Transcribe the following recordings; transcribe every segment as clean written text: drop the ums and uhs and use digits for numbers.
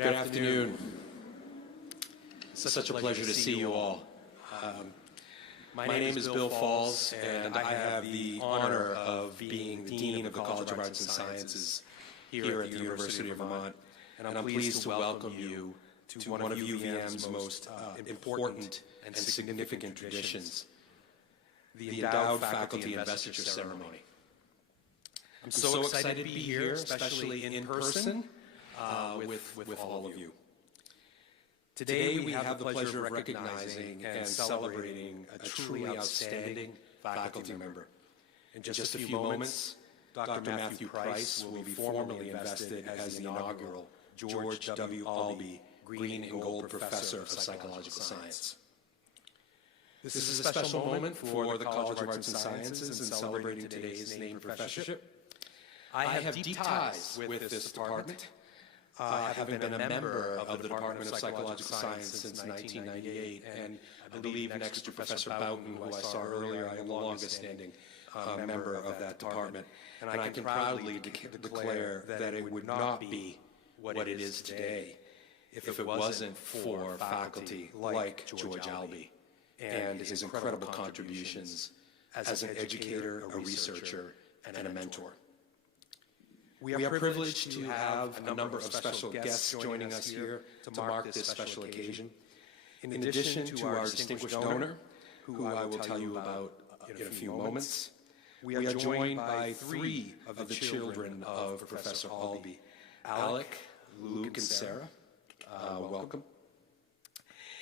Good afternoon. It's such a pleasure to see you all. My name is Bill Falls, and I have the honor of being the Dean of the College of Arts and Sciences here at the University of Vermont, and I'm pleased to welcome you to one of UVM's most important and significant traditions, the Endowed Faculty Investiture Ceremony. I'm so excited to be here, especially in person, with all of you. Today we have the pleasure of recognizing and celebrating a truly outstanding faculty member. In just a few moments, Dr. Matthew Price will be formally invested as the inaugural George W. Albee Green and Gold Professor of Psychological Science. This is a special moment for the College of Arts and Sciences in celebrating today's named professorship. I have deep ties with this department, having been a member of the Department of Psychological Science since 1998, and I believe next to Professor Boughton, who I saw earlier, I am the longest-standing member of that department, and I can proudly declare that it would not be what it is today if it wasn't for faculty like George Albee and his incredible contributions as an educator, a researcher, and a mentor. We are privileged to have a number of special guests joining us here to mark this special occasion. In addition to our distinguished donor, who I will tell you about in a few moments, we are joined by three of the children of Professor Albee: Alec, Luke, and Sarah. Welcome.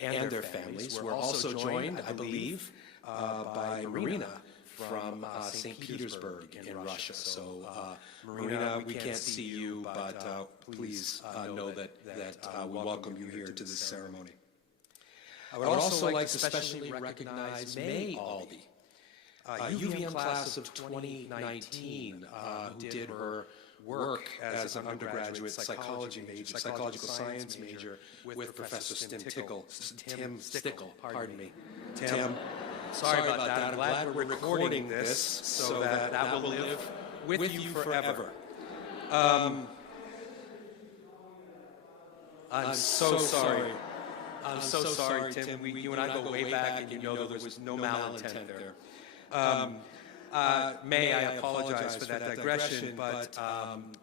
And their families. We're also joined, I believe, by Marina from St. Petersburg in Russia. So, Marina, we can't see you, but please know that we welcome you here to this ceremony. I would also like to specially recognize May Albee, UVM class of 2019, who did her work as an undergraduate psychological science major with Professor Tim Stickle, pardon me. Tim. Sorry about that. I'm glad we're recording this so that will live with you forever. I'm so sorry. I'm so sorry, Tim. You and I go way back, and you know there was no malintent there. May, I apologize for that digression, but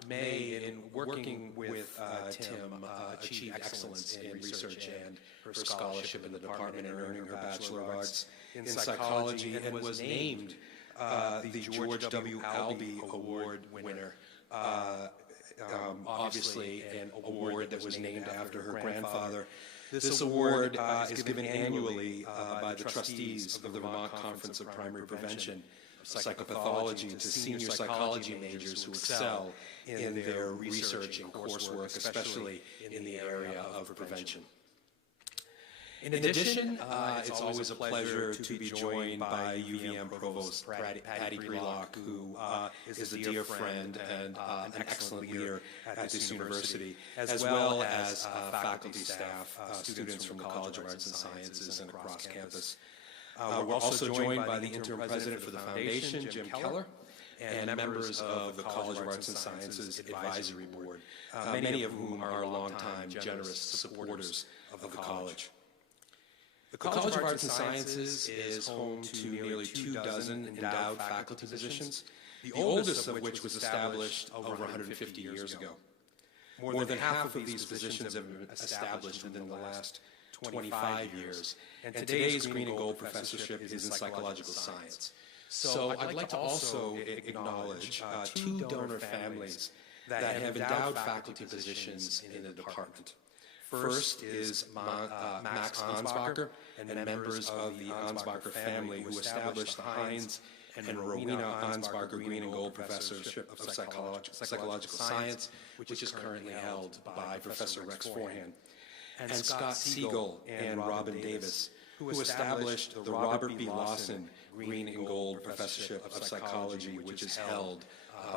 May, in working with Tim, achieved excellence in research and her scholarship in the department and earning her Bachelor of Arts in Psychology, and was named the George W. Albee Award winner. Obviously, an award that was named after her grandfather. This award is given annually by the trustees of the Vermont Conference of Primary Prevention of Psychopathology to senior psychology majors who excel in their research and coursework, especially in the area of prevention. In addition, it's always a pleasure to be joined by UVM Provost Patty Prelock, who is a dear friend and an excellent leader at this university, as well as faculty, staff, students from the College of Arts and Sciences and across campus. We're also joined by the interim president for the foundation, Jim Keller, and members of the College of Arts and Sciences Advisory Board, many of whom are longtime generous supporters of the college. The College of Arts and Sciences is home to nearly 24 endowed faculty positions, the oldest of which was established over 150 years ago. More than half of these positions have been established within the last 25 years, and today's Green and Gold Professorship is in psychological science. So I'd like to also acknowledge two donor families that have endowed faculty positions in the department. First is Max Ansbacher and members of the Ansbacher family who established the Heinz and Rowena Ansbacher Green and Gold Professorship of Psychological Science, which is currently held by Professor Rex Forehand, and Scott Siegel and Robin Davis, who established the Robert B. Lawson Green and Gold Professorship of Psychology, which is held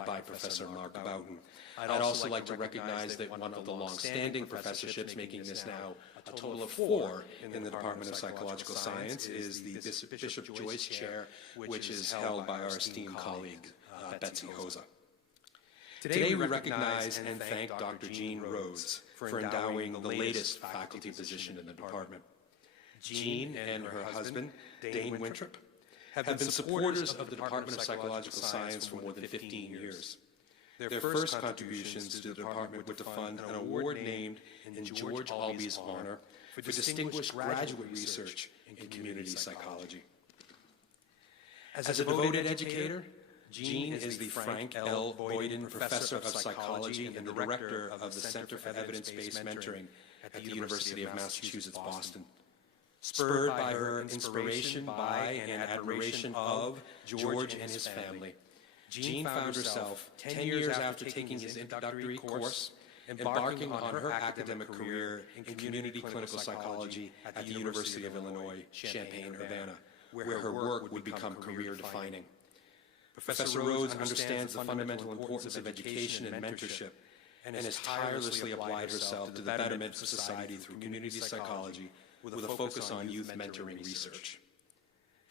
by Professor Mark Boughton. I'd also like to recognize that one of the long-standing professorships, making this now a total of 4 in the Department of Psychological Science, is the Bishop Joyce Chair, which is held by our esteemed colleague, Betsy Hoza. Today we recognize and thank Dr. Jean Rhodes for endowing the latest faculty position in the department. Jean and her husband, Dane Winthrop, have been supporters of the Department of Psychological Science for more than 15 years. Their first contributions to the department were to fund an award named in George Albee's honor for distinguished graduate research in community psychology. As a devoted educator, Jean is the Frank L. Boyden Professor of Psychology and the Director of the Center for Evidence-Based Mentoring at the University of Massachusetts, Boston. Spurred by her inspiration by and admiration of George and his family, Jean found herself 10 years after taking his introductory course, embarking on her academic career in community clinical psychology at the University of Illinois, Champaign-Urbana, where her work would become career-defining. Professor Rhodes understands the fundamental importance of education and mentorship and has tirelessly applied herself to the betterment of society through community psychology with a focus on youth mentoring research.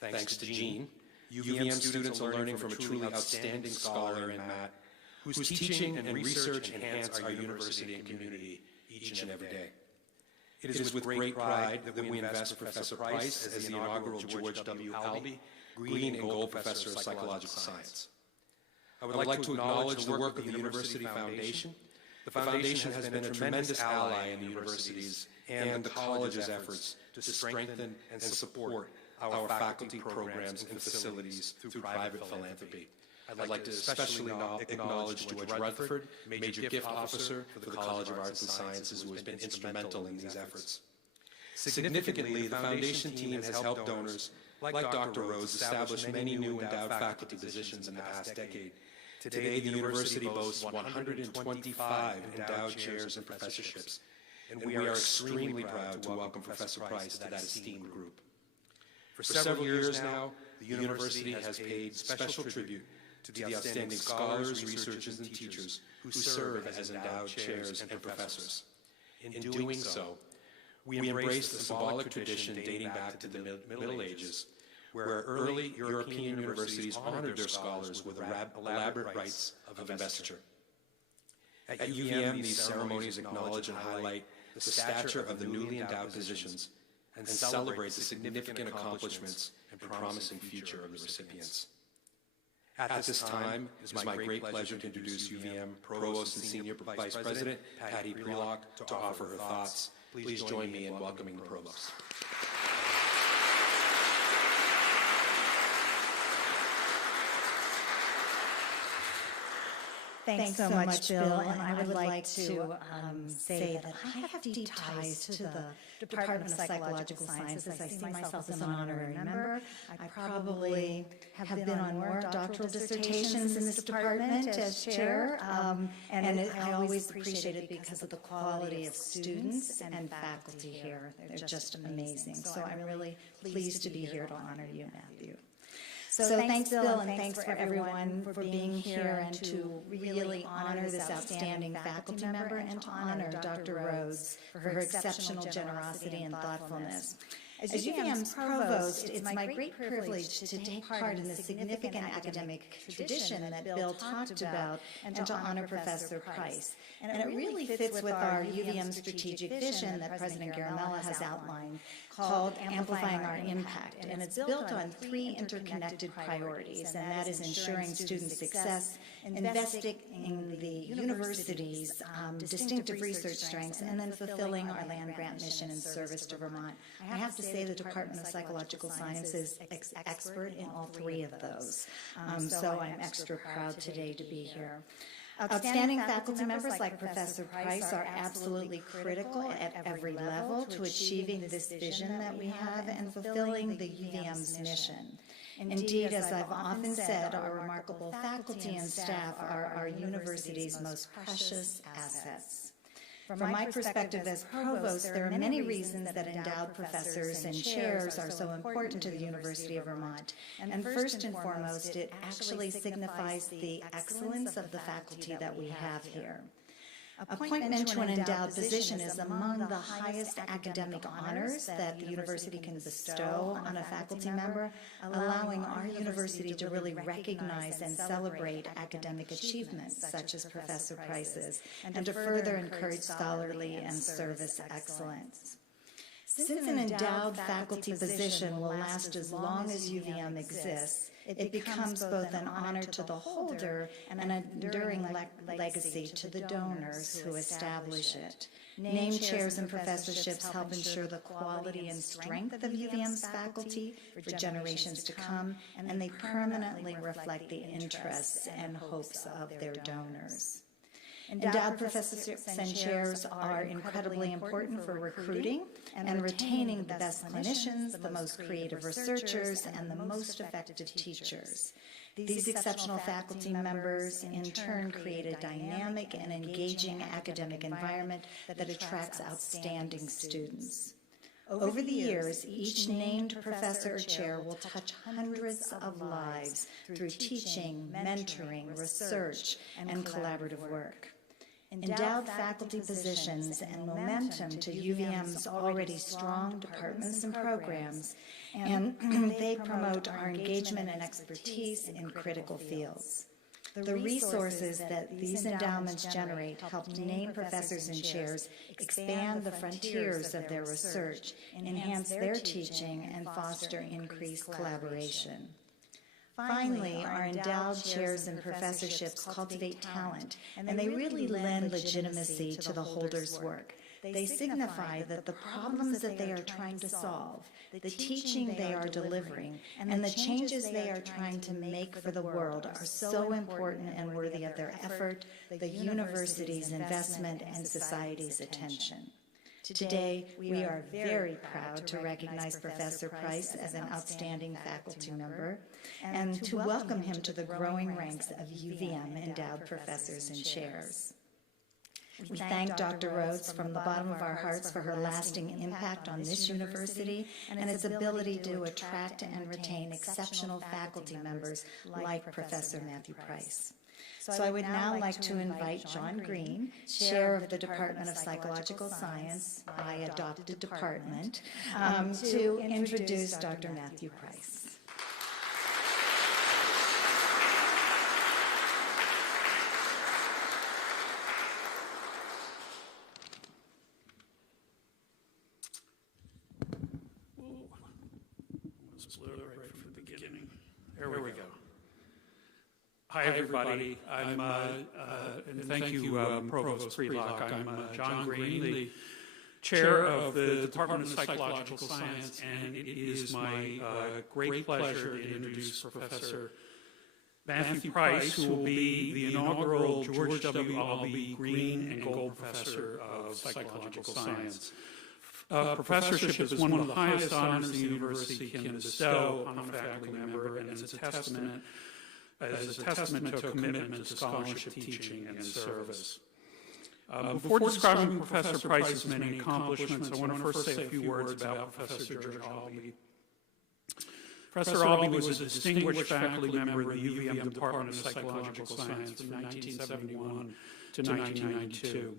Thanks to Jean, UVM students are learning from a truly outstanding scholar in Matt, whose teaching and research enhance our university and community each and every day. It is with great pride that we invest Professor Price as the inaugural George W. Albee Green and Gold Professor of Psychological Science. I would like to acknowledge the work of the University Foundation. The Foundation has been a tremendous ally in the university's and the college's efforts to strengthen and support our faculty programs and facilities through private philanthropy. I'd like to especially acknowledge George Rutherford, Major Gift Officer for the College of Arts and Sciences, who has been instrumental in these efforts. Significantly, the Foundation team has helped donors like Dr. Rhodes establish many new endowed faculty positions in the past decade. Today, the university boasts 125 endowed chairs and professorships, and we are extremely proud to welcome Professor Price to that esteemed group. For several years now, the university has paid special tribute to the outstanding scholars, researchers, and teachers who serve as endowed chairs and professors. In doing so, we embrace the symbolic tradition dating back to the Middle Ages, where early European universities honored their scholars with elaborate rites of investiture. At UVM, these ceremonies acknowledge and highlight the stature of the newly endowed positions and celebrate the significant accomplishments and promising future of the recipients. At this time, it is my great pleasure to introduce UVM Provost and Senior Vice President Patty Prelock to offer her thoughts. Please join me in welcoming the Provost. Thanks so much, Bill. And I would like to say that I have deep ties to the Department of Psychological Sciences. I see myself as an honorary member. I probably have been on more doctoral dissertations in this department as chair, and I always appreciate it because of the quality of students and faculty here. They're just amazing. So I'm really pleased to be here to honor you, Matthew. So thanks, Bill, and thanks for everyone for being here and to really honor this outstanding faculty member and to honor Dr. Rhodes for her exceptional generosity and thoughtfulness. As UVM's provost, it's my great privilege to take part in the significant academic tradition that Bill talked about and to honor Professor Price. And it really fits with our UVM strategic vision that President Garamella has outlined called Amplifying Our Impact. And it's built on three interconnected priorities, and that is ensuring student success, investing in the university's distinctive research strengths, and then fulfilling our land-grant mission in service to Vermont. I have to say the Department of Psychological Sciences is expert in all three of those. So I'm extra proud today to be here. Outstanding faculty members like Professor Price are absolutely critical at every level to achieving this vision that we have and fulfilling the UVM's mission. Indeed, as I've often said, our remarkable faculty and staff are our university's most precious assets. From my perspective as provost, there are many reasons that endowed professors and chairs are so important to the University of Vermont. And first and foremost, it actually signifies the excellence of the faculty that we have here. Appointment to an endowed position is among the highest academic honors that the university can bestow on a faculty member, allowing our university to really recognize and celebrate academic achievements such as Professor Price's, and to further encourage scholarly and service excellence. Since an endowed faculty position will last as long as UVM exists, it becomes both an honor to the holder and an enduring legacy to the donors who establish it. Named chairs and professorships help ensure the quality and strength of UVM's faculty for generations to come, and they permanently reflect the interests and hopes of their donors. Endowed professorships and chairs are incredibly important for recruiting and retaining the best clinicians, the most creative researchers, and the most effective teachers. These exceptional faculty members in turn create a dynamic and engaging academic environment that attracts outstanding students. Over the years, each named professor or chair will touch hundreds of lives through teaching, mentoring, research, and collaborative work. Endowed faculty positions and momentum to UVM's already strong departments and programs, and they promote our engagement and expertise in critical fields. The resources that these endowments generate help named professors and chairs expand the frontiers of their research, enhance their teaching, and foster increased collaboration. Finally, our endowed chairs and professorships cultivate talent, and they really lend legitimacy to the holder's work. They signify that the problems that they are trying to solve, the teaching they are delivering, and the changes they are trying to make for the world are so important and worthy of their effort, the university's investment, and society's attention. Today, we are very proud to recognize Professor Price as an outstanding faculty member and to welcome him to the growing ranks of UVM endowed professors and chairs. We thank Dr. Rhodes from the bottom of our hearts for her lasting impact on this university and its ability to attract and retain exceptional faculty members like Professor Matthew Price. So I would now like to invite John Green, Chair of the Department of Psychological Science, my adopted department, to introduce Dr. Matthew Price. Let's blow it right from the beginning. There we go. Hi, everybody. And thank you, Provost Prelock. I'm John Green, the chair of the Department of Psychological Science, and it is my great pleasure to introduce Professor Matthew Price, who will be the inaugural George W. Albee Green and Gold Professor of Psychological Science. Professorship is one of the highest honors the university can bestow on a faculty member, and is a testament to a commitment to scholarship, teaching, and service. Before describing Professor Price's many accomplishments, I want to first say a few words about Professor George Albee. Professor Albee was a distinguished faculty member of the UVM Department of Psychological Science from 1971 to 1992.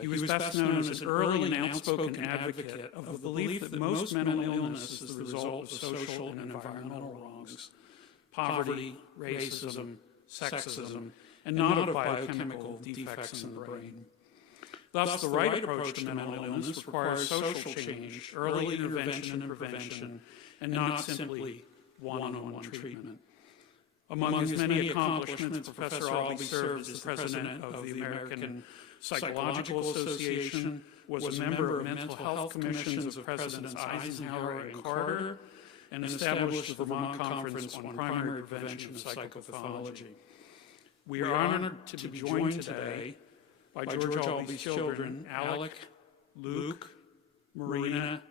He was best known as an early and outspoken advocate of the belief that most mental illness is the result of social and environmental wrongs, poverty, racism, sexism, and not of biochemical defects in the brain. Thus, the right approach to mental illness requires social change, early intervention and prevention, and not simply one-on-one treatment. Among his many accomplishments, Professor Albee served as president of the American Psychological Association, was a member of mental health commissions of Presidents Eisenhower and Carter, and established the Vermont Conference on Primary Prevention of Psychopathology. We are honored to be joined today by George Albee's children, Alec, Luke, Marina,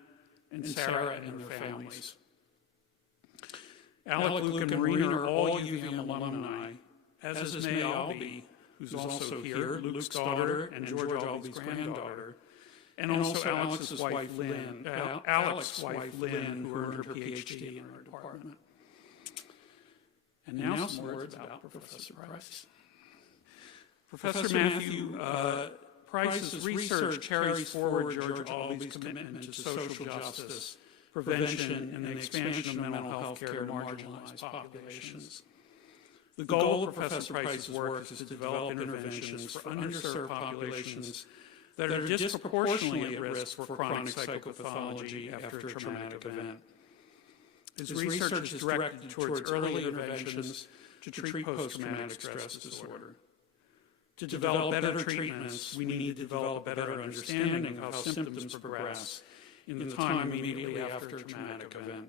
and Sarah and their families. Alec, Luke, and Marina are all UVM alumni, as is May Albee, who's also here, Luke's daughter and George Albee's granddaughter, and also Alex's wife, Lynn, who earned her PhD in our department. And now some words about Professor Price. Professor Matthew Price's research carries forward George Albee's commitment to social justice, prevention, and the expansion of mental health care to marginalized populations. The goal of Professor Price's work is to develop interventions for underserved populations that are disproportionately at risk for chronic psychopathology after a traumatic event. His research is directed towards early interventions to treat post-traumatic stress disorder. To develop better treatments, we need to develop better understanding of how symptoms progress in the time immediately after a traumatic event.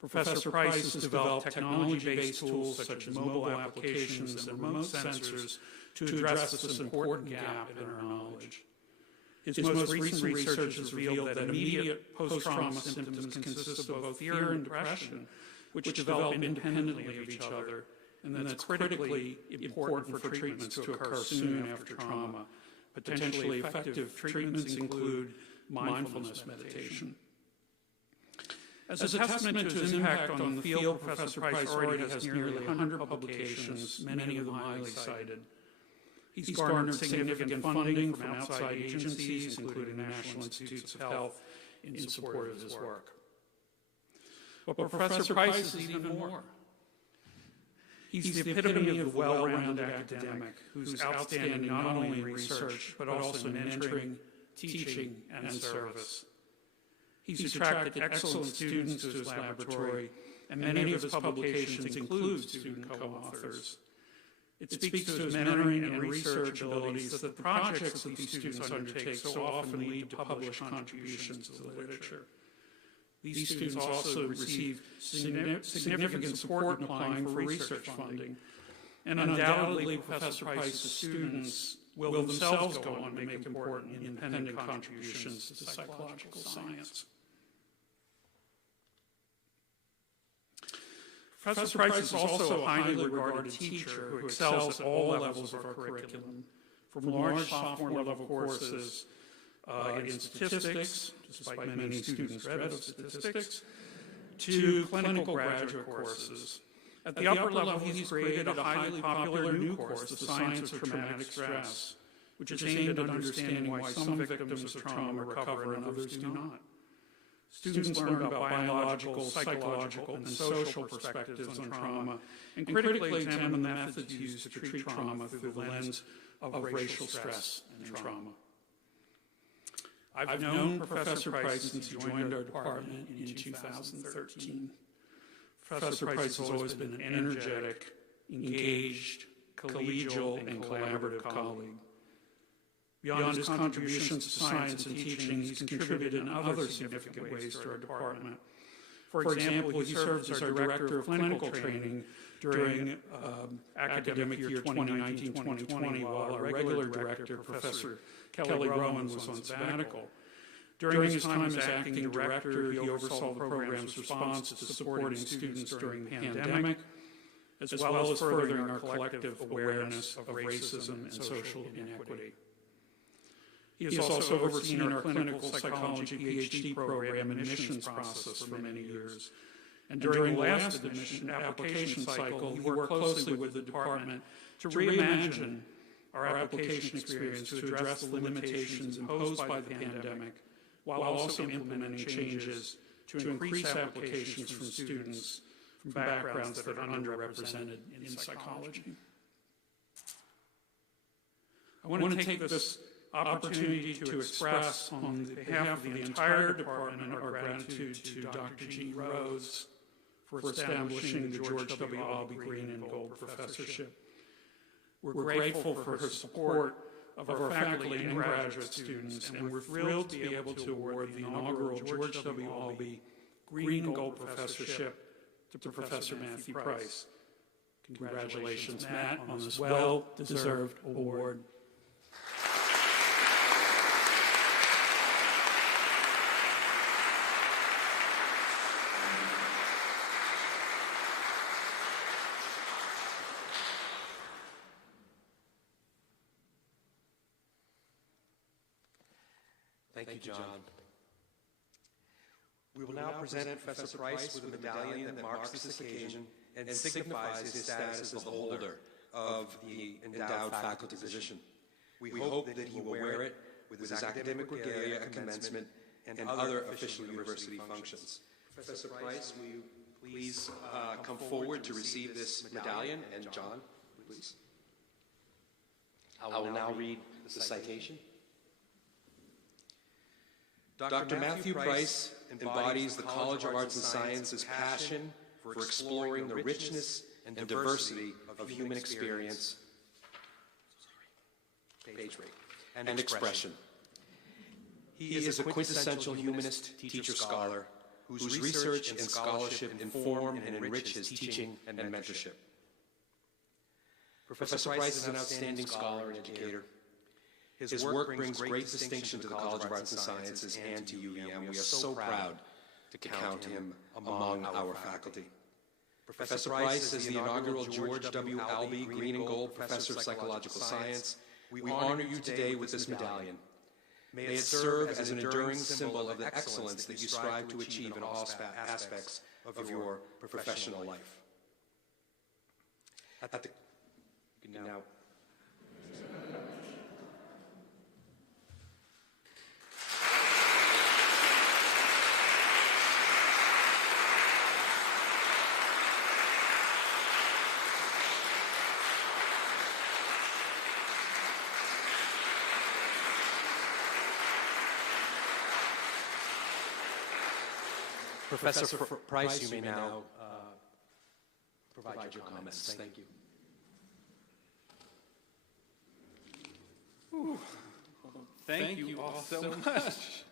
Professor Price has developed technology-based tools such as mobile applications and remote sensors to address this important gap in our knowledge. His most recent research has revealed that immediate post-trauma symptoms consist of both fear and depression, which develop independently of each other, and that's critically important for treatments to occur soon after trauma. Potentially effective treatments include mindfulness meditation. As a testament to his impact on the field, Professor Price already has nearly 100 publications, many of them highly cited. He's garnered significant funding from outside agencies, including National Institutes of Health, in support of his work. But Professor Price is even more. He's the epitome of the well-rounded academic who's outstanding not only in research, but also in mentoring, teaching, and service. He's attracted excellent students to his laboratory, and many of his publications include student co-authors. It speaks to his mentoring and research abilities that the projects that these students undertake so often lead to published contributions to the literature. These students also receive significant support in applying for research funding, and undoubtedly Professor Price's students will themselves go on to make important independent contributions to psychological science. Professor Price is also a highly regarded teacher who excels at all levels of our curriculum, from large sophomore-level courses in statistics, despite many students' dread of statistics, to clinical graduate courses. At the upper level, he's created a highly popular new course, The Science of Traumatic Stress, which is aimed at understanding why some victims of trauma recover and others do not. Students learn about biological, psychological, and social perspectives on trauma, and critically examine the methods used to treat trauma through the lens of racial stress and trauma. I've known Professor Price since he joined our department in 2013. Professor Price has always been an energetic, engaged, collegial, and collaborative colleague. Beyond his contributions to science and teaching, he's contributed in other significant ways to our department. For example, he served as our Director of Clinical Training during academic year 2019-2020, while our regular director, Professor Kelly Rowan, was on sabbatical. During his time as acting director, he oversaw the program's response to supporting students during the pandemic, as well as furthering our collective awareness of racism and social inequity. He has also overseen our clinical psychology PhD program admissions process for many years. And during the last admission application cycle, he worked closely with the department to reimagine our application experience to address the limitations imposed by the pandemic, while also implementing changes to increase applications from students from backgrounds that are underrepresented in psychology. I want to take this opportunity to express on behalf of the entire department our gratitude to Dr. Jean Rhodes for establishing the George W. Albee Green and Gold Professorship. We're grateful for her support of our faculty and graduate students, and we're thrilled to be able to award the inaugural George W. Albee Green and Gold Professorship to Professor Matthew Price. Congratulations, Matt, on this well-deserved award. Thank you, John. We will now present Professor Price with a medallion that marks this occasion and signifies his status as the holder of the endowed faculty position. We hope that he will wear it with his academic regalia at commencement and other official university functions. Professor Price, will you please come forward to receive this medallion? And John, please. I will now read the citation. Dr. Matthew Price embodies the College of Arts and Sciences' passion for exploring the richness and diversity of human experience, page break, and expression. He is a quintessential humanist teacher-scholar whose research and scholarship inform and enrich his teaching and mentorship. Professor Price is an outstanding scholar and educator. His work brings great distinction to the College of Arts and Sciences and to UVM. We are so proud to count him among our faculty. Professor Price is the inaugural George W. Albee Green and Gold Professor of Psychological Science. We honor you today with this medallion. May it serve as an enduring symbol of the excellence that you strive to achieve in all aspects of your professional life. Now, Professor Price, you may now provide your comments. Thank you. Ooh. Thank you all so much.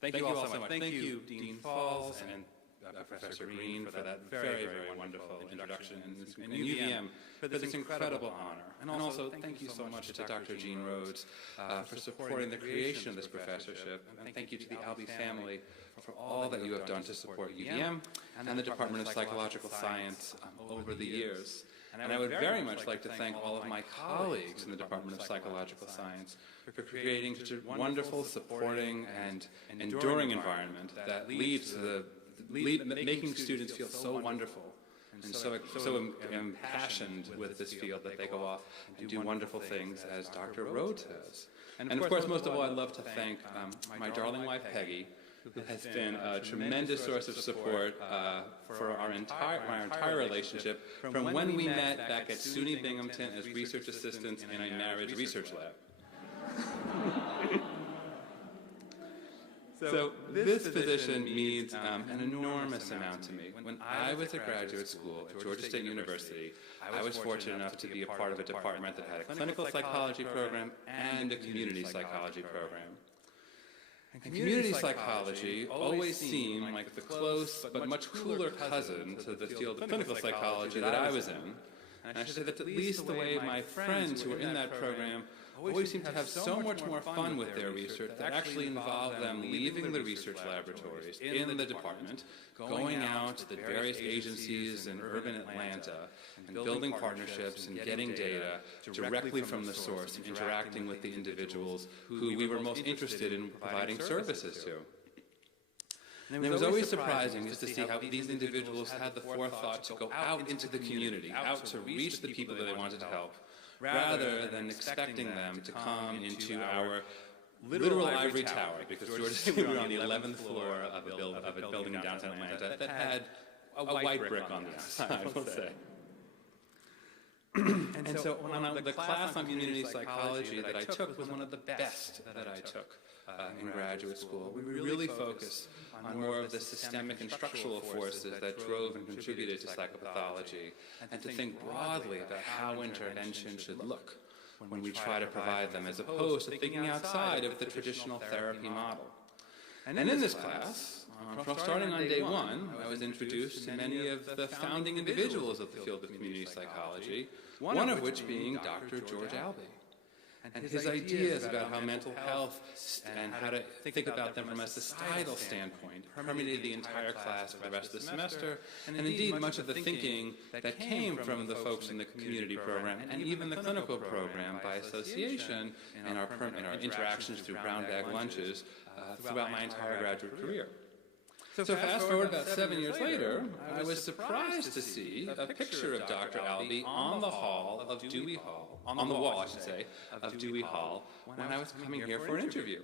Thank you all so much. Thank you, Dean Falls and Professor Green, for that very, very wonderful introduction, and UVM for this incredible honor. And also, thank you so much to Dr. Jean Rhodes for supporting the creation of this professorship. And thank you to the Albee family for all that you have done to support UVM and the Department of Psychological Science over the years. And I would very much like to thank all of my colleagues in the Department of Psychological Science for creating such a wonderful, supporting, and enduring environment that leads to making students feel so wonderful and so impassioned with this field that they go off and do wonderful things, as Dr. Rhodes has. And of course, most of all, I'd love to thank my darling wife, Peggy, who has been a tremendous source of support for our entire relationship, from when we met back at SUNY Binghamton as research assistants in a marriage research lab. So this position means an enormous amount to me. When I was at graduate school at Georgia State University, I was fortunate enough to be a part of a department that had a clinical psychology program and a community psychology program. And community psychology always seemed like the close but much cooler cousin to the field of clinical psychology that I was in. And I should say that at least the way my friends who were in that program always seemed to have so much more fun with their research that actually involved them leaving the research laboratories in the department, going out to the various agencies in urban Atlanta, and building partnerships and getting data directly from the source and interacting with the individuals who we were most interested in providing services to. And it was always surprising just to see how these individuals had the forethought to go out into the community, out to reach the people that they wanted to help, rather than expecting them to come into our literal ivory tower, because we were on the 11th floor of a building in downtown Atlanta that had a white brick on the outside, we'll say. And so the class on community psychology that I took was one of the best that I took in graduate school. We really focused on more of the systemic and structural forces that drove and contributed to psychopathology, and to think broadly about how intervention should look when we try to provide them, as opposed to thinking outside of the traditional therapy model. And in this class, starting on day one, I was introduced to many of the founding individuals of the field of community psychology, one of which being Dr. George Albee. And his ideas about how mental health and how to think about them from a societal standpoint permeated the entire class for the rest of the semester, and indeed much of the thinking that came from the folks in the community program and even the clinical program by association in our interactions through brown bag lunches throughout my entire graduate career. So fast forward about 7 years later, I was surprised to see a picture of Dr. Albee on the wall, of Dewey Hall, when I was coming here for an interview.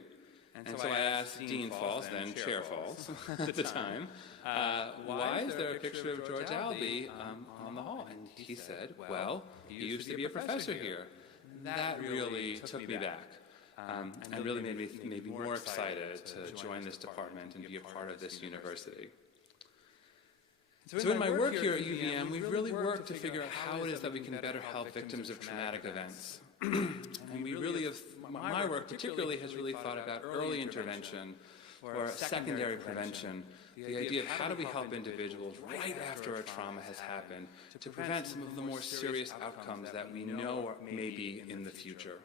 And so I asked Dean Falls, then Chair Falls at the time, why is there a picture of George Albee on the hall? And he said, well, he used to be a professor here. That really took me back. And really made me more excited to join this department and be a part of this university. So in my work here at UVM, we've really worked to figure out how it is that we can better help victims of traumatic events. And we really have, my work particularly has really thought about early intervention or secondary prevention, the idea of how do we help individuals right after a trauma has happened to prevent some of the more serious outcomes that we know may be in the future.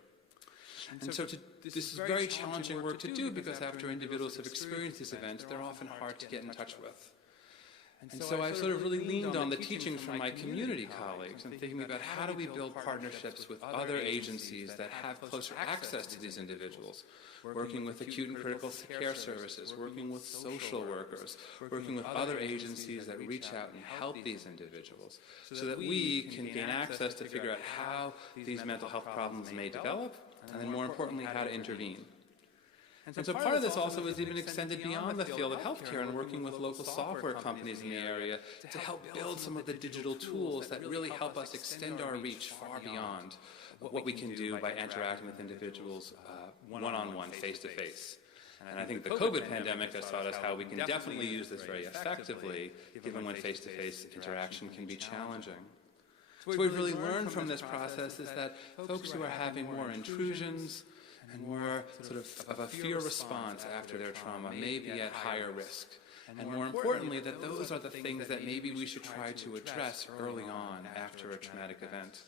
And so this is very challenging work to do because after individuals have experienced these events, they're often hard to get in touch with. And so I've sort of really leaned on the teachings from my community colleagues and thinking about how do we build partnerships with other agencies that have closer access to these individuals, working with acute and critical care services, working with social workers, working with other agencies that reach out and help these individuals so that we can gain access to figure out how these mental health problems may develop, and then more importantly, how to intervene. And so part of this also is even extended beyond the field of healthcare and working with local software companies in the area to help build some of the digital tools that really help us extend our reach far beyond what we can do by interacting with individuals one-on-one, face-to-face. And I think the COVID pandemic has taught us how we can definitely use this very effectively, given when face-to-face interaction can be challenging. So what we've really learned from this process is that folks who are having more intrusions and more sort of a fear response after their trauma may be at higher risk. And more importantly, that those are the things that maybe we should try to address early on after a traumatic event.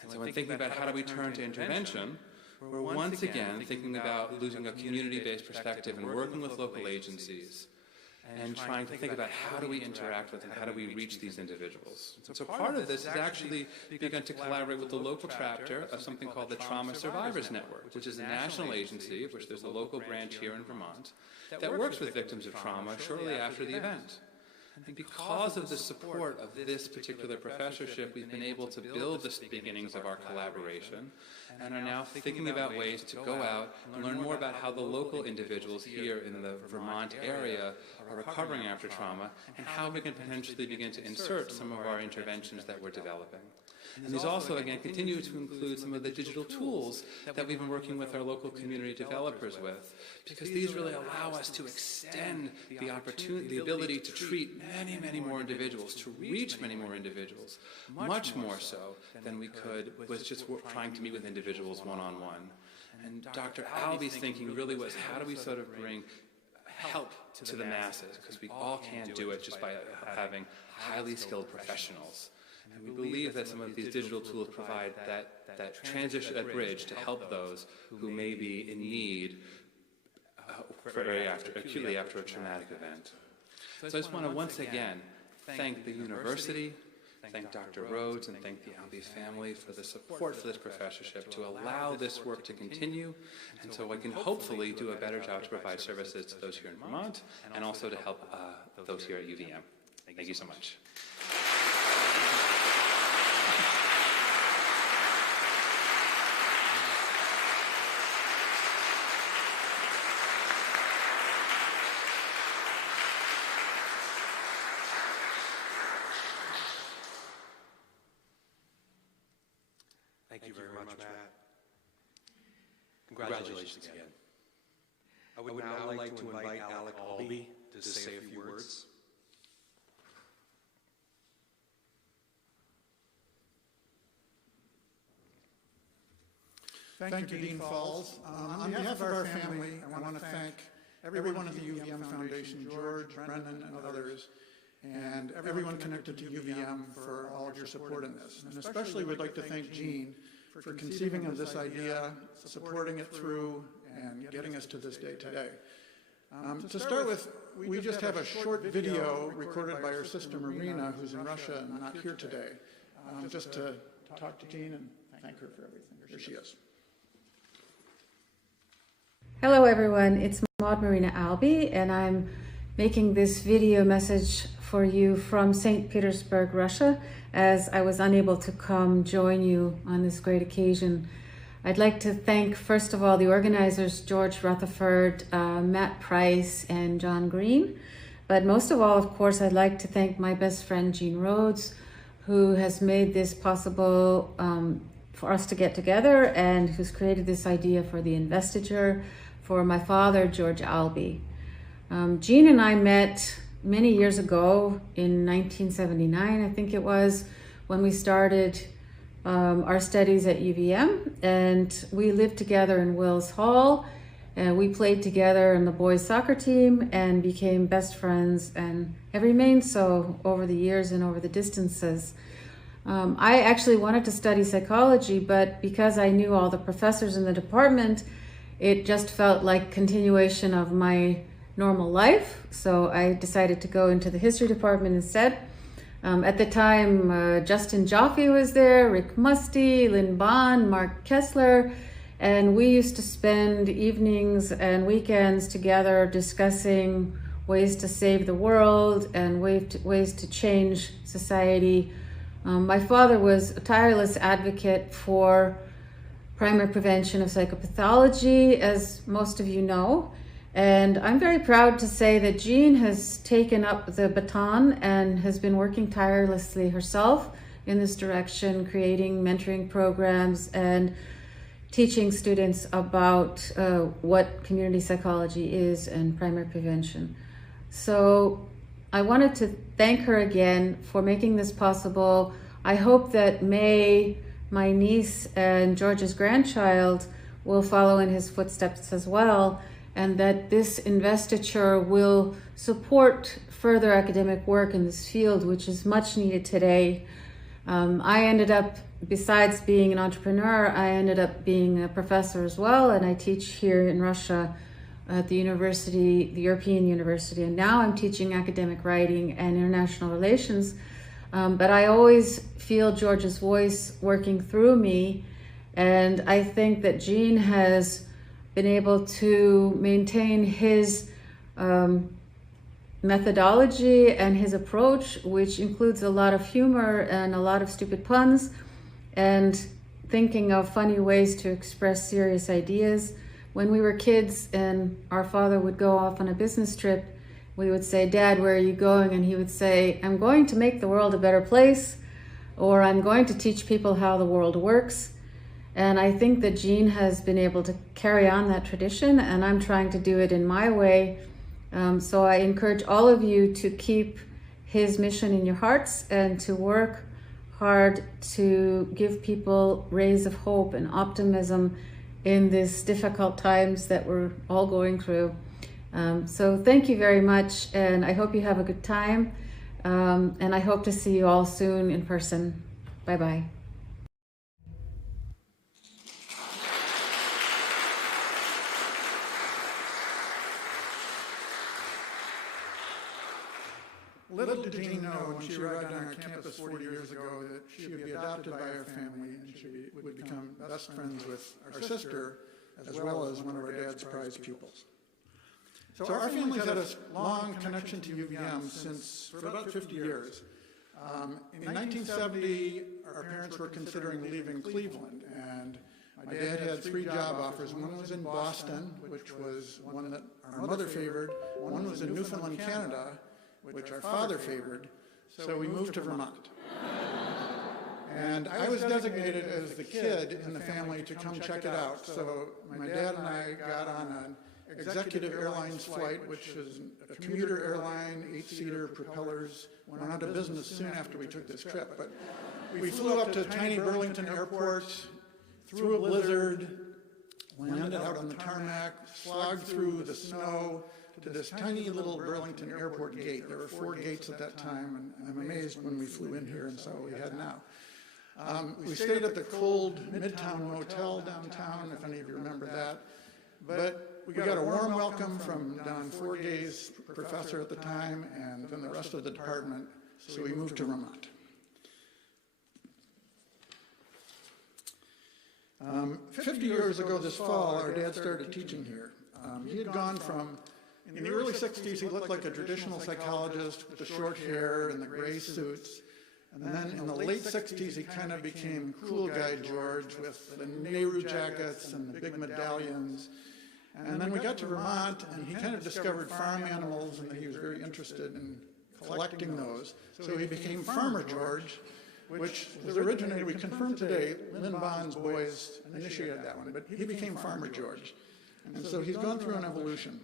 And so when thinking about how do we turn to intervention, we're once again thinking about losing a community-based perspective and working with local agencies and trying to think about how do we interact with and how do we reach these individuals. So part of this is actually begun to collaborate with the local chapter of something called the Trauma Survivors Network, which is a national agency, of which there's a local branch here in Vermont, that works with victims of trauma shortly after the event. And because of the support of this particular professorship, we've been able to build the beginnings of our collaboration and are now thinking about ways to go out and learn more about how the local individuals here in the Vermont area are recovering after trauma and how we can potentially begin to insert some of our interventions that we're developing. And these also, again, continue to include some of the digital tools that we've been working with our local community developers with, because these really allow us to extend the opportunity, the ability to treat many, many more individuals, to reach many more individuals, much more so than we could with just trying to meet with individuals one-on-one. And Dr. Albee's thinking really was, how do we sort of bring help to the masses, because we all can't do it just by having highly skilled professionals. And we believe that some of these digital tools provide that transition, that bridge to help those who may be in need acutely after a traumatic event. So I just want to once again thank the university, thank Dr. Rhodes, and thank the Albee family for the support for this professorship to allow this work to continue, and so I can hopefully do a better job to provide services to those here in Vermont and also to help those here at UVM. Thank you so much. Thank you very much, Matt. Congratulations again. I would now like to invite Albee to say a few words. Thank you, Dean Falls. On behalf of our family, I want to thank everyone at the UVM Foundation, George, Brendan, and others, and everyone connected to UVM for all of your support in this. And especially we'd like to thank Jean for conceiving of this idea, supporting it through, and getting us to this day today. To start with, we just have a short video recorded by our sister Marina, who's in Russia and not here today, just to talk to Jean and thank her for everything. Here she is. Hello everyone, it's Maud Marina Albee, and I'm making this video message for you from St. Petersburg, Russia, as I was unable to come join you on this great occasion. I'd like to thank, first of all, the organizers, George Rutherford, Matt Price, and John Green. But most of all, of course, I'd like to thank my best friend, Jean Rhodes, who has made this possible for us to get together and who's created this idea for the Investiture, for my father, George Albee. Jean and I met many years ago in 1979, I think it was, when we started our studies at UVM, and we lived together in Wills Hall, and we played together in the boys soccer team and became best friends and have remained so over the years and over the distances. I actually wanted to study psychology, but because I knew all the professors in the department, it just felt like continuation of my normal life. So I decided to go into the history department instead. At the time, Justin Joffe was there, Rick Musty, Lynn Bond, Mark Kessler, and we used to spend evenings and weekends together discussing ways to save the world and ways to change society. My father was a tireless advocate for primary prevention of psychopathology, as most of you know. And I'm very proud to say that Jean has taken up the baton and has been working tirelessly herself in this direction, creating mentoring programs and teaching students about what community psychology is and primary prevention. So I wanted to thank her again for making this possible. I hope that May, my niece, and George's grandchild will follow in his footsteps as well, and that this investiture will support further academic work in this field, which is much needed today. I ended up, besides being an entrepreneur, I ended up being a professor as well, and I teach here in Russia at the university, the European University, and now I'm teaching academic writing and international relations. But I always feel George's voice working through me, and I think that Jean has been able to maintain his methodology and his approach, which includes a lot of humor and a lot of stupid puns, and thinking of funny ways to express serious ideas. When we were kids and our father would go off on a business trip, we would say, "Dad, where are you going?" And he would say, "I'm going to make the world a better place," or "I'm going to teach people how the world works." And I think that Jean has been able to carry on that tradition, and I'm trying to do it in my way. So I encourage all of you to keep his mission in your hearts and to work hard to give people rays of hope and optimism in these difficult times that we're all going through. So thank you very much, and I hope you have a good time, and I hope to see you all soon in person. Bye-bye. Little did Jean know when she arrived on our campus 40 years ago that she would be adopted by our family and she would become best friends with our sister, as well as one of our dad's prized pupils. So our family's had a long connection to UVM for about 50 years. In 1970, our parents were considering leaving Cleveland, and my dad had 3 job offers. One was in Boston, which was one that our mother favored. One was in Newfoundland, Canada, which our father favored, so we moved to Vermont. And I was designated as the kid in the family to come check it out. So my dad and I got on an executive airlines flight, which is a commuter airline, 8-seater propellers. Went out of business soon after we took this trip. But we flew up to tiny Burlington Airport, through a blizzard, landed out on the tarmac, slogged through the snow, to this tiny little Burlington Airport gate. There were 4 gates at that time, and I'm amazed when we flew in here and saw what we had now. We stayed at the cold Midtown Motel downtown, if any of you remember that. But we got a warm welcome from Don Forgay's professor at the time, and then the rest of the department, so we moved to Vermont. 50 years ago this fall, our dad started teaching here. He had gone from In the early 60s, he looked like a traditional psychologist with the short hair and the gray suits. And then in the late 60s, he kind of became cool guy George with the Nehru jackets and the big medallions. And then we got to Vermont, and he kind of discovered farm animals, and he was very interested in collecting those. So he became Farmer George, which was originated, we confirmed today, Lynn Bond's boys initiated that one, but he became Farmer George. And so he's gone through an evolution.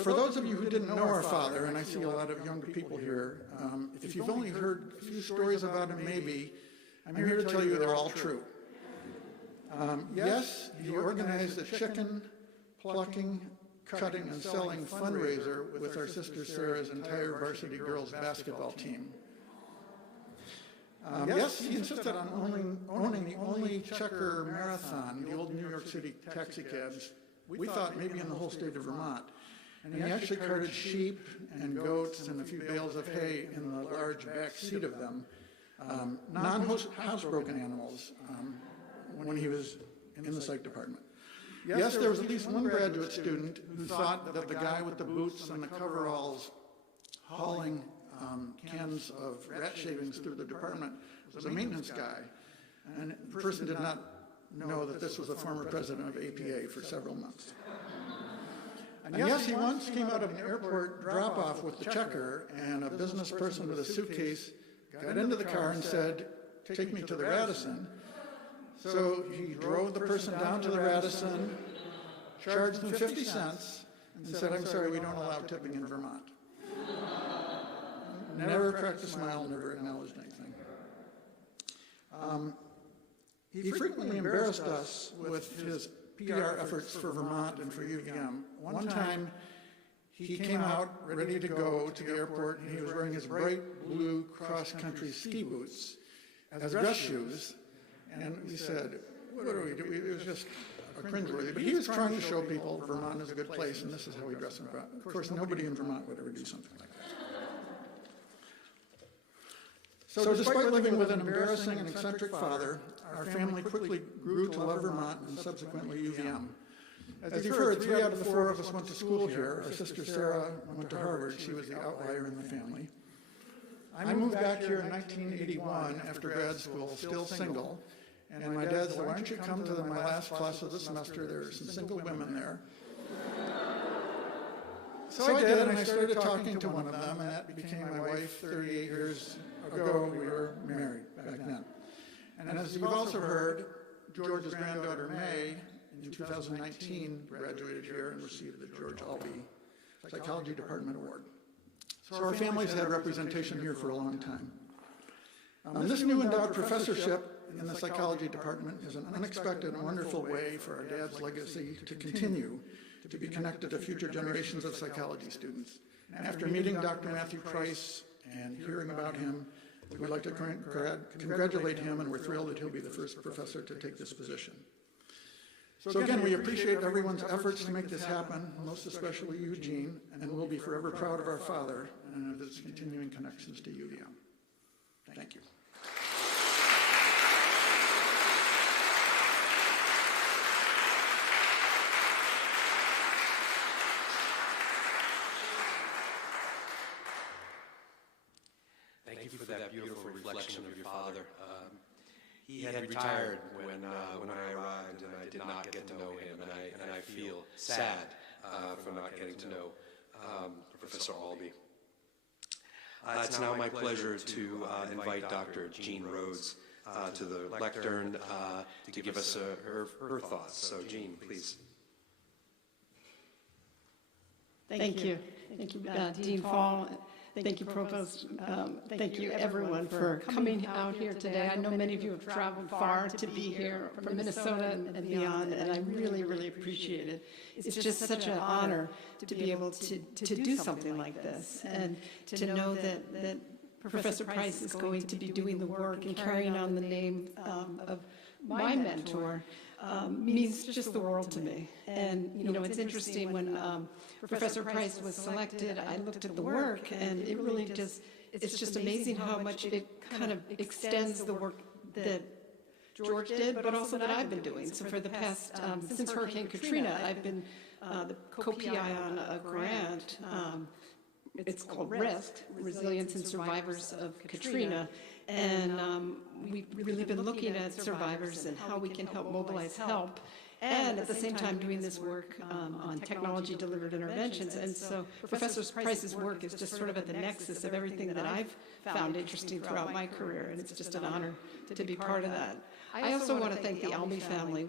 For those of you who didn't know our father, and I see a lot of younger people here, if you've only heard a few stories about him, maybe, I'm here to tell you they're all true. Yes, he organized a chicken plucking, cutting, and selling fundraiser with our sister Sarah's entire varsity girls basketball team. Yes, he insisted on owning the only checker marathon, the old New York City taxi cabs, we thought maybe in the whole state of Vermont. And he actually carted sheep and goats and a few bales of hay in the large back seat of them, non-housebroken animals, when he was in the psych department. Yes, there was at least one graduate student who thought that the guy with the boots and the coveralls hauling cans of rat shavings through the department was a maintenance guy. And the person did not know that this was the former president of APA for several months. And yes, he once came out of an airport drop-off with the checker, and a business person with a suitcase got into the car and said, "Take me to the Radisson." So he drove the person down to the Radisson, charged them 50 cents, and said, "I'm sorry, we don't allow tipping in Vermont." Never cracked a smile, never acknowledged anything. He frequently embarrassed us with his PR efforts for Vermont and for UVM. One time, he came out ready to go to the airport, and he was wearing his bright blue cross-country ski boots as dress shoes. And we said, what do we do? It was just cringeworthy. But he was trying to show people Vermont is a good place, and this is how we dress in Vermont. Of course, nobody in Vermont would ever do something like that. So despite living with an embarrassing and eccentric father, our family quickly grew to love Vermont and subsequently UVM. As you've heard, 3 out of the 4 of us went to school here. Our sister Sarah went to Harvard. She was the outlier in the family. I moved back here in 1981 after grad school, still single. And my dad said, "Why don't you come to my last class of the semester? There are some single women there." So I did, and I started talking to one of them, and that became my wife 38 years ago. We were married back then. And as you've also heard, George's granddaughter May, in 2019, graduated here and received the George Albee Psychology Department Award. So our family's had representation here for a long time. This new endowed professorship in the psychology department is an unexpected and wonderful way for our dad's legacy to continue to be connected to future generations of psychology students. And after meeting Dr. Matthew Price and hearing about him, we'd like to congratulate him, and we're thrilled that he'll be the first professor to take this position. So again, we appreciate everyone's efforts to make this happen, most especially Eugene, and we'll be forever proud of our father and of his continuing connections to UVM. Thank you. Thank you for that beautiful reflection of your father. He had retired when I arrived, and I did not get to know him, and I feel sad for not getting to know Professor Albee. It's now my pleasure to invite Dr. Jean Rhodes to the lectern to give us her thoughts. So, Jean, please. Thank you. Thank you, Dean Fall. Thank you, Provost. Thank you, everyone, for coming out here today. I know many of you have traveled far to be here from Minnesota and beyond, and I really, really appreciate it. It's just such an honor to be able to do something like this, and to know that Professor Price is going to be doing the work and carrying on the name of my mentor. Means just the world to me. And, you know, it's interesting when Professor Price was selected, I looked at the work, and it really just, it's just amazing how much it kind of extends the work that George did, but also that I've been doing. So for the past, since Hurricane Katrina, I've been the co-PI on a grant. It's called RISK, Resilience and Survivors of Katrina. And we've really been looking at survivors and how we can help mobilize help, and at the same time doing this work on technology-delivered interventions. And so Professor Price's work is just sort of at the nexus of everything that I've found interesting throughout my career, and it's just an honor to be part of that. I also want to thank the Albee family.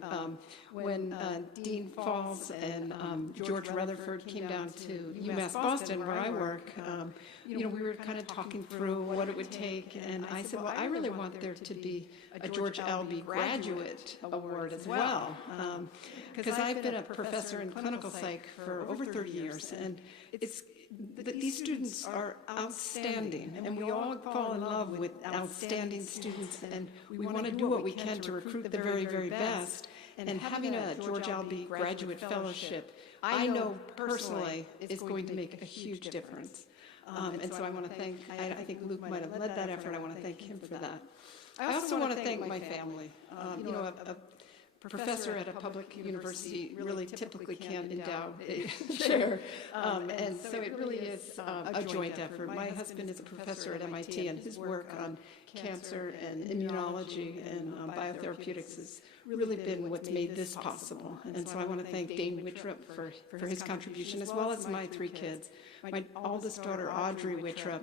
When Dean Falls and George Rutherford came down to UMass Boston, where I work, we were kind of talking through what it would take, and I said, well, I really want there to be a George Albee Graduate Award as well, because I've been a professor in clinical psych for over 30 years, and these students are outstanding, and we all fall in love with outstanding students, and we want to do what we can to recruit the very, very best. And having a George Albee Graduate Fellowship, I know personally, is going to make a huge difference. And so I want to thank, I think Luke might have led that effort. I want to thank him for that. I also want to thank my family. A professor at a public university really typically can't endow a chair, and so it really is a joint effort. My husband is a professor at MIT, and his work on cancer and immunology and biotherapeutics has really been what's made this possible. And so I want to thank Dane Wittrup for his contribution, as well as my three kids. My oldest daughter, Audrey Wittrup,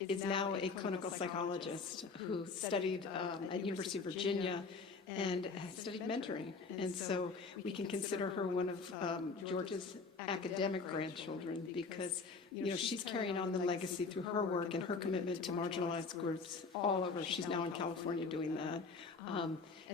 is now a clinical psychologist who studied at University of Virginia and has studied mentoring. And so we can consider her one of George's academic grandchildren, because she's carrying on the legacy through her work and her commitment to marginalized groups all over. She's now in California doing that.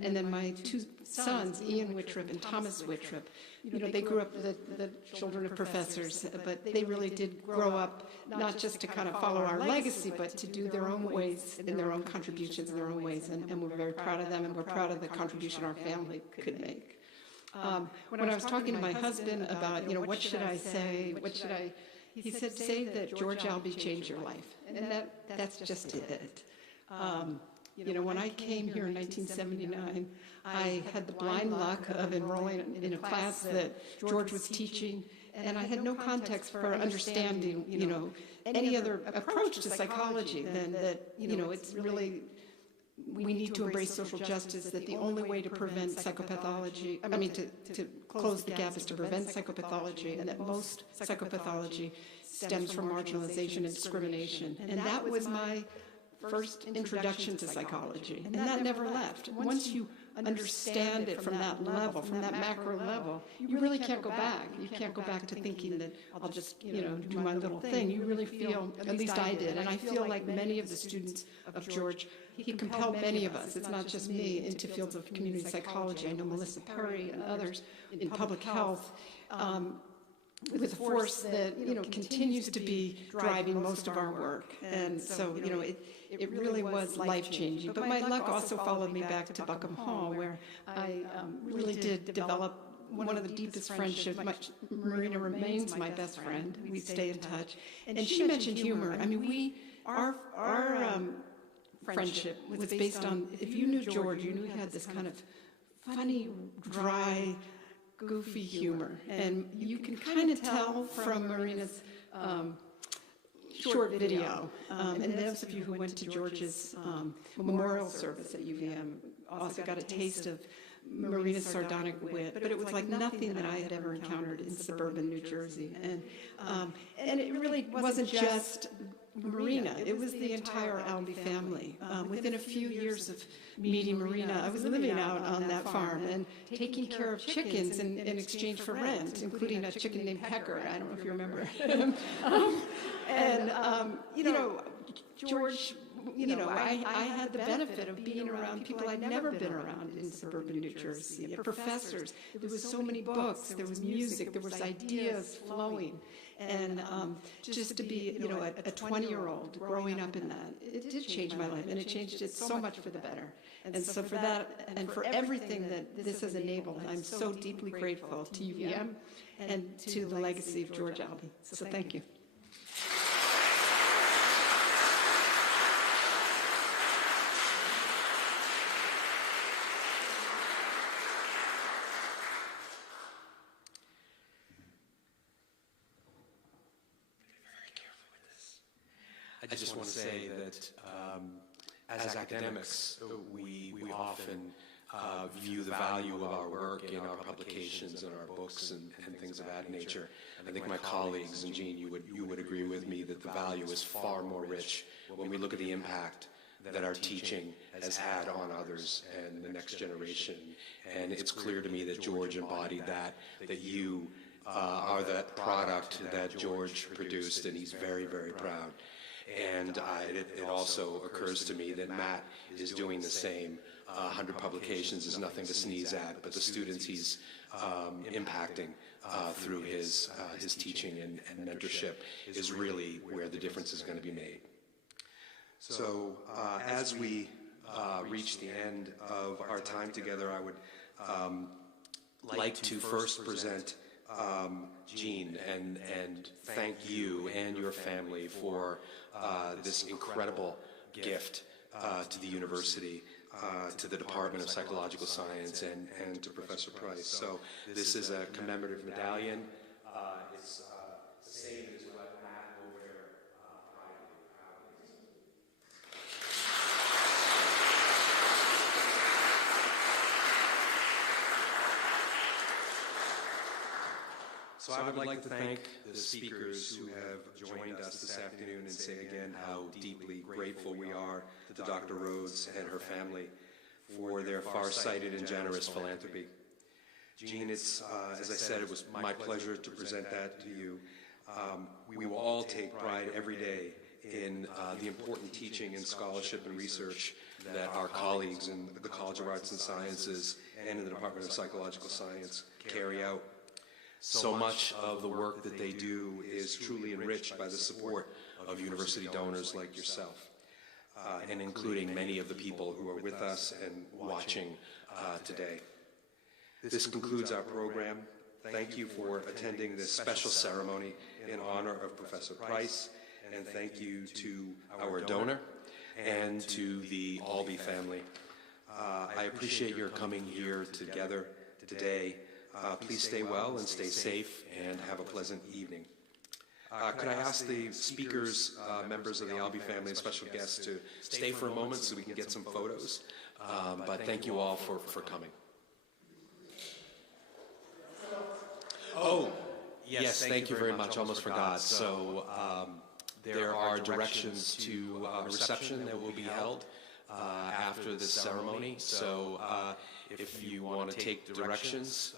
And then my two sons, Ian Wittrup and Thomas Wittrup, they grew up the children of professors, but they really did grow up not just to kind of follow our legacy, but to do their own ways and their own contributions in their own ways. And we're very proud of them, and we're proud of the contribution our family could make. When I was talking to my husband about, what should I say, he said, say that George Albee changed your life. And that's just it. When I came here in 1979, I had the blind luck of enrolling in a class that George was teaching, and I had no context for understanding, any other approach to psychology than that, it's really, we need to embrace social justice, that the only way to prevent psychopathology, to close the gap is to prevent psychopathology, and that most psychopathology stems from marginalization and discrimination. And that was my first introduction to psychology, and that never left. Once you understand it from that level, from that macro level, you really can't go back. You can't go back to thinking that I'll just, do my little thing. You really feel, at least I did, and I feel like many of the students of George, he compelled many of us, it's not just me, into fields of community psychology. I know Melissa Perry and others in public health, with a force that, continues to be driving most of our work. And so, it really was life-changing. But my luck also followed me back to Buckham Hall, where I really did develop one of the deepest friendships. Marina remains my best friend. We stay in touch. And she mentioned humor. Our friendship was based on, if you knew George, you knew he had this kind of funny, dry, goofy humor. And you can kind of tell from Marina's short video. And those of you who went to George's memorial service at UVM also got a taste of Marina's sardonic wit, but it was like nothing that I had ever encountered in suburban New Jersey. And it really wasn't just Marina, it was the entire Albee family. Within a few years of meeting Marina, I was living out on that farm and taking care of chickens in exchange for rent, including a chicken named Pecker. I don't know if you remember him. George, I had the benefit of being around people I'd never been around in suburban New Jersey, professors. There was so many books, there was music, there was ideas flowing. And just to be, a 20-year-old growing up in that, it did change my life, and it changed it so much for the better. And so for that, and for everything that this has enabled, I'm so deeply grateful to UVM and to the legacy of George Albee. So thank you. I just want to say that as academics, we often view the value of our work in our publications and our books and things of that nature. I think my colleagues, and Jean, you would agree with me that the value is far more rich when we look at the impact that our teaching has had on others and the next generation. And it's clear to me that George embodied that you are that product that George produced, and he's very, very proud. And it also occurs to me that Matt is doing the same. 100 publications is nothing to sneeze at, but the students he's impacting through his teaching and mentorship is really where the difference is going to be made. So as we reach the end of our time together, I would like to first present Jean and thank you and your family for this incredible gift to the university, to the Department of Psychological Science, and to Professor Price. So this is a commemorative medallion. It's the same as what Matt will wear proudly. So I would like to thank the speakers who have joined us this afternoon and say again how deeply grateful we are to Dr. Rhodes and her family for their far-sighted and generous philanthropy. Jean, it's, as I said, it was my pleasure to present that to you. We will all take pride every day in the important teaching and scholarship and research that our colleagues in the College of Arts and Sciences and in the Department of Psychological Science carry out. So much of the work that they do is truly enriched by the support of university donors like yourself, and including many of the people who are with us and watching today. This concludes our program. Thank you for attending this special ceremony in honor of Professor Price, and thank you to our donor and to the Albee family. I appreciate your coming here together today. Please stay well and stay safe and have a pleasant evening. Could I ask the speakers, members of the Albee family, and special guests to stay for a moment so we can get some photos? But thank you all for coming. Oh, yes, thank you very much. Almost forgot. So there are directions to a reception that will be held after this ceremony. So if you want to take directions,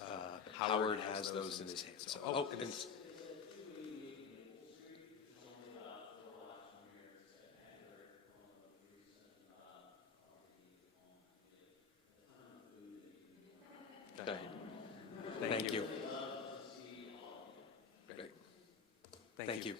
Howard has those in his hands. So, and thank you. Great. Thank you.